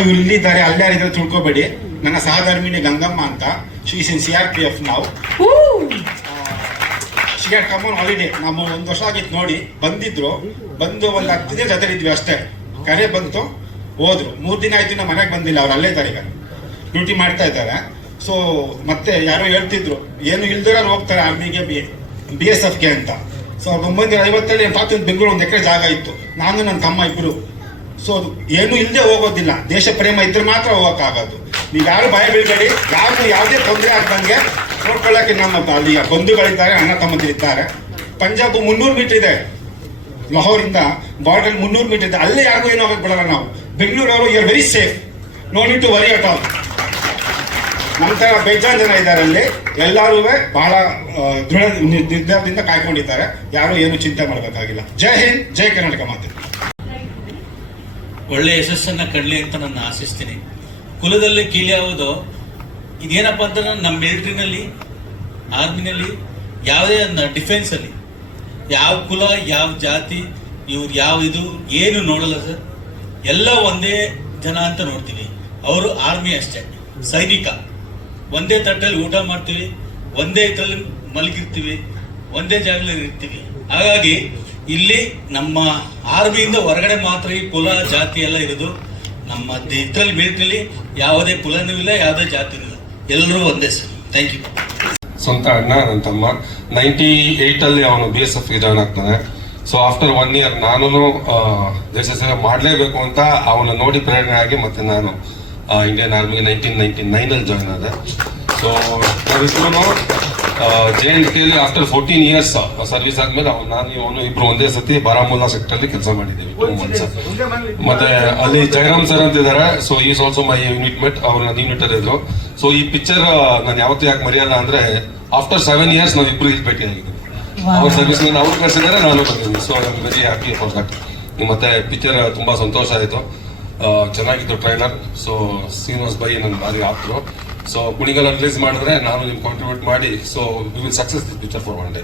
ಇವ್ರು ಇಲ್ಲಿದ್ದಾರೆ ಅಲ್ಲಾರಿದ್ರೆ ತಿಳ್ಕೊಬೇಡಿ. ನನ್ನ ಸಹಧರ್ಮಿಣಿ ಗಂಗಮ್ಮ ಅಂತ. She is in C R P F ನಾವು she had come on holiday ನಮ್ಮ ಒಂದು ವರ್ಷ ಆಗಿತ್ತು ನೋಡಿ ಬಂದಿದ್ರು. ಬಂದು ಒಂದು ಹತ್ತು ದಿನ ಜೊತೆ ಇದ್ವಿ ಅಷ್ಟೇ. ಕರೆ ಬಂತು ಹೋದ್ರು. ಮೂರು ದಿನ ಆಯ್ತು ನಮ್ಮ ಮನೆಗೆ ಬಂದಿಲ್ಲ ಅವ್ರು ಅಲ್ಲೇ ಇದ್ದಾರೆ ಈಗ ಡ್ಯೂಟಿ ಮಾಡ್ತಾ ಇದ್ದಾರೆ. ಸೊ ಮತ್ತೆ ಯಾರೋ ಹೇಳ್ತಿದ್ರು ಏನು ಇಲ್ದಿರ ಹೋಗ್ತಾರೆ ಆರ್ಮಿಗೆ ಬಿ ಬಿ ಎಸ್ ಎಫ್ಗೆ ಅಂತ. ಸೊ ಒಂಬೈನೂರ ಐವತ್ತೇಳು ಪಾತ್ರ ಬೆಂಗಳೂರು ಒಂದು ಎಕರೆ ಜಾಗ ಇತ್ತು. ನಾನು ನನ್ನ ತಮ್ಮ ಇಬ್ರು. ಸೊ ಏನು ಇಲ್ಲದೆ ಹೋಗೋದಿಲ್ಲ. ದೇಶ ಪ್ರೇಮ ಇದ್ರೆ ಮಾತ್ರ ಹೋಗೋಕ್ಕಾಗೋದು. ನೀವು ಯಾರು ಭಯ ಬೀಳ್ಬೇಡಿ. ಯಾರು ಯಾವುದೇ ತೊಂದರೆ ಆಗ್ದಂಗೆ ನೋಡ್ಕೊಳ್ಳೋಕೆ ನಮ್ಮ ಅಲ್ಲಿಯ ಬಂಧುಗಳಿದ್ದಾರೆ, ಅಣ್ಣ ತಮ್ಮಂದಿರಿದ್ದಾರೆ ಪಂಜಾಬ್ ಮುನ್ನೂರು ಮೀಟರ್ ಇದೆ. ಲಾಹೋರಿಂದ ಬಾರ್ಡರ್ ಮುನ್ನೂರು ಮೀಟರ್ ಇದೆ. ಅಲ್ಲೇ ಯಾರಿಗೂ ಏನು ಆಗಕ್ಕೆ ಬಿಡಲ್ಲ ನಾವು. ಬೆಂಗಳೂರವರು you are very safe no need to worry at all ಥರ ಬೇಜಾನ್ ಜನ ಇದ್ದಾರೆ ಅಲ್ಲಿ. ಎಲ್ಲರೂ ಬಹಳ ದೃಢ ನಿರ್ಧಾರದಿಂದ ಕಾಯ್ಕೊಂಡಿದ್ದಾರೆ. ಯಾರು ಏನು ಚಿಂತೆ ಮಾಡಬೇಕಾಗಿಲ್ಲ. ಜೈ ಹಿಂದ್, ಜೈ ಕರ್ನಾಟಕ ಮಾತೆ. ಒಳ್ಳೆ ಯಶಸ್ಸನ್ನ ಕಡಲಿ ಅಂತ ನಾನು ಆಶಿಸ್ತೀನಿ. ಕುಲದಲ್ಲಿ ಕೀಲಿಯಾವುದು ಇದೇನಪ್ಪ ಅಂತಂದ್ರೆ ನಮ್ಮ ಮಿಲಿಟರಿನಲ್ಲಿ, ಆರ್ಮಿನಲ್ಲಿ, ಯಾವುದೇ ಡಿಫೆನ್ಸ್ ಅಲ್ಲಿ ಯಾವ ಕುಲ, ಯಾವ ಜಾತಿ, ಇವ್ರು ಯಾವ ಇದು ಏನು ನೋಡಲ್ಲ ಸರ್. ಎಲ್ಲ ಒಂದೇ ಜನ ಅಂತ ನೋಡ್ತೀವಿ ಅವರು ಆರ್ಮಿ ಅಷ್ಟೇ, ಸೈನಿಕ. ಒಂದೇ ತಟ್ಟಲ್ಲಿ ಊಟ ಮಾಡ್ತೀವಿ, ಒಂದೇ ಇದರಲ್ಲಿ ಮಲಗಿರ್ತೀವಿ, ಒಂದೇ ಜಾಗದಲ್ಲಿ ಇರ್ತೀವಿ. ಹಾಗಾಗಿ ಇಲ್ಲಿ ನಮ್ಮ ಆರ್ಮಿಯಿಂದ ಹೊರಗಡೆ ಮಾತ್ರ ಈ ಕುಲ ಜಾತಿ ಎಲ್ಲ ಇರೋದು. ನಮ್ಮ ಇದರಲ್ಲಿ ಮಿಲಿಟರಿಲಿ ಯಾವುದೇ ಕುಲನೂ ಇಲ್ಲ, ಯಾವುದೇ ಜಾತಿನೂ ಇಲ್ಲ. ಎಲ್ಲರೂ ಒಂದೇ ಸರ್. ಥ್ಯಾಂಕ್ ಯು ಸ್ವಂತ ಅಣ್ಣ, ನನ್ನ ತಮ್ಮ. ನೈಂಟಿ ಏಟ್ ಅಲ್ಲಿ ಅವನು ಬಿ ಎಸ್ ಎಫ್ಗೆ ಜಾಯ್ನ್ ಆಗ್ತಾನೆ. ಸೊ ಆಫ್ಟರ್ ಒನ್ ಇಯರ್ ನಾನು ದೇಶ ಸೇವೆ ಮಾಡಲೇಬೇಕು ಅಂತ ಅವನ ನೋಡಿ ಪ್ರೇರಣೆ ಆಗಿ ಮತ್ತೆ ನಾನು ಇಂಡಿಯನ್ ಆರ್ಮಿಗೆ ನೈನ್ಟೀನ್ ನೈನ್ಟಿ ನೈನಲ್ಲಿ ಜಾಯ್ನ್ ಆದೆ. ಸೊ ನಾವಿಬ್ರು ಜೆ ಎನ್ ಕೆಲಿ ಆಫ್ಟರ್ ಫೋರ್ಟೀನ್ ಇಯರ್ಸ್ ಸರ್ವಿಸ್ ಆದ್ಮೇಲೆ ನಾನು ಇವನು ಇಬ್ರು ಒಂದೇ ಸತಿ ಬಾರಾಮುಲ್ಲಾ ಸೆಕ್ಟರ್ ಅಲ್ಲಿ ಕೆಲಸ ಮಾಡಿದ್ದೀವಿ ಟೂ ಮಂತ್ಸ್ ಮತ್ತೆ ಅಲ್ಲಿ ಜಯರಾಮ್ ಸರ್ ಅಂತ ಇದ್ದಾರೆ so is also my unit met ಅವ್ರು ನನ್ನ ಯೂನಿಟ್ ಅಲ್ಲಿ ಇದ್ರು. ಸೊ ಈ ಪಿಕ್ಚರ್ ನಾನು ಯಾವತ್ತೂ ಯಾಕೆ ಮರೆಯಲ್ಲ ಅಂದ್ರೆ ಆಫ್ಟರ್ ಸೆವೆನ್ ಇಯರ್ಸ್ ನಾವು ಇಬ್ರು ಇಲ್ಲಿ ಭೇಟಿ ಆಗಿದ್ದೀವಿ ಅವ್ರ ಸರ್ವಿಸ್ ಅವ್ರು ಕಳ್ಸಿದ್ದಾರೆ ನಾನು ಬಂದಿದ್ದೀನಿ. So I very happy for that ಮತ್ತೆ ಪಿಕ್ಚರ್ ತುಂಬಾ ಸಂತೋಷ ಆಯ್ತು. ಚೆನ್ನಾಗಿತ್ತು ಟ್ರೈಲರ್ ಸೊ ಶ್ರೀನಿವಾಸ್ ಬೈ ನನ್ನ ಭಾರಿ ಆಪ್ತರು ಸೊ ಕುಣಿಗಲ್ ರಿಲೀಸ್ ಮಾಡಿದ್ರೆ ನಾನು ನಿಮ್ಗೆ ಕಾಂಟ್ರಿಬ್ಯೂಟ್ ಮಾಡಿ so will success this picture for one day